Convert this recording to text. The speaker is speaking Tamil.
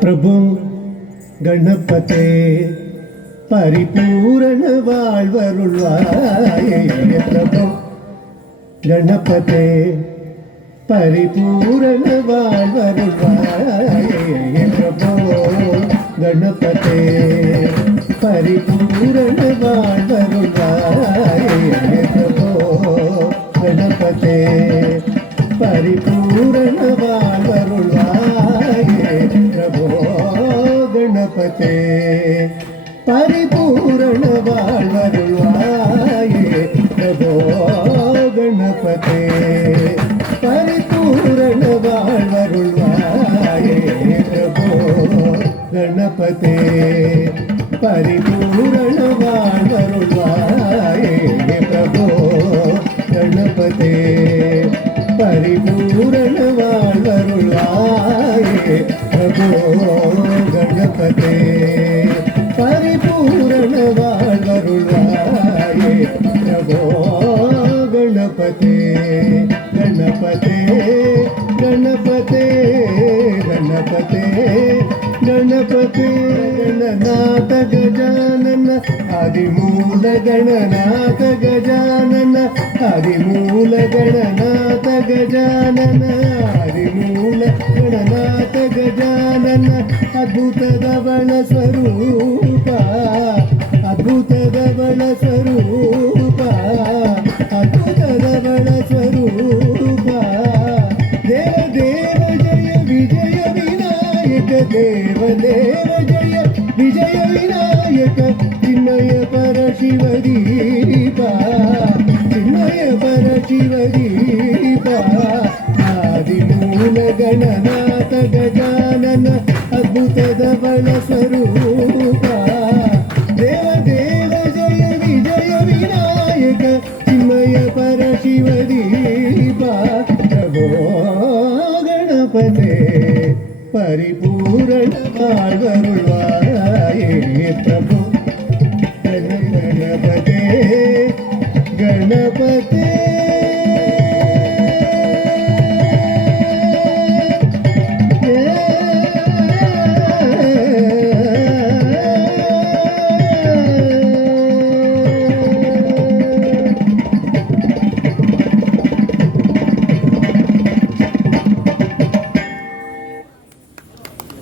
பிரபு கணபதே பரிபூரண வாழ்வருள்வாயே. பிரபு கணபதே பரிபூரண வாழ்வருள்வாயே. பிரபு கணபதே பரிபூரண வாழ்வருள்வாயே. பிரபு கணபதே பரிபூரண வாழ்வருள்வாயே. பிரபோ கணபதே பரிபூரண வாழ்வருள்வாயே. பிரபோ கணபதே பரிபூரண வாழ்வருள்வாயே. பிரபோ கணபதே பரிபூரண வாழ்வருள்வாயே. பிரபோ கணபதே பரிபூரண வாழ்வருள்வாயே. பிரபோ கணபதே பரிபூரண வாழ்வருள்வாயே. பிரபோ கணபதே கணபதே கணபதே கணபதே ಗಣಪತಿ ಗಣನಾಥ ಗಜಾನನ ಹರಿಮೂಲ ಗಣನಾಥ ಗಜಾನನ ಹರಿಮೂಲ ಗಣನಾಥ ಗಜಾನನ ಹರಿಮೂಲ ಗಣನಾಥ ಗಜಾನನ ಅದ್ಭುತದ ಬಳ ಸ್ವರೂಪ ಅದ್ಭುತದ ಬಳ ಸ್ವರೂಪ ಅದ್ಭುತದ ಬಳ ಸ್ವರೂಪ ದೇವ ದೇವ ಜಯ ವಿಜಯ ವಿನಾಯಕ ದೇವ ದೇವ ಜಯ ವಿಜಯ ವಿನಾಯಕ ಚಿನ್ಮಯ ಪರ ಶಿವದೀಪ ಚಿನ್ಮಯ ಪರ ಶಿವದೀಪ ಆದಿಮೂಲ ಗಣನಾಥ ಗಜಾನನ ಅದ್ಭುತದ ಬಳ ಸ್ವರೂಪ ದೇವ ದೇವ ಜಯ ವಿಜಯ ವಿನಾಯಕ ಚಿನ್ಮಯ ಪರ ಶಿವದೀಪ ಪ್ರಭೋ ಗಣಪತೆ ಪರಿಪೂರ್ಣ வாழ்வருள்வாயே. பிரபு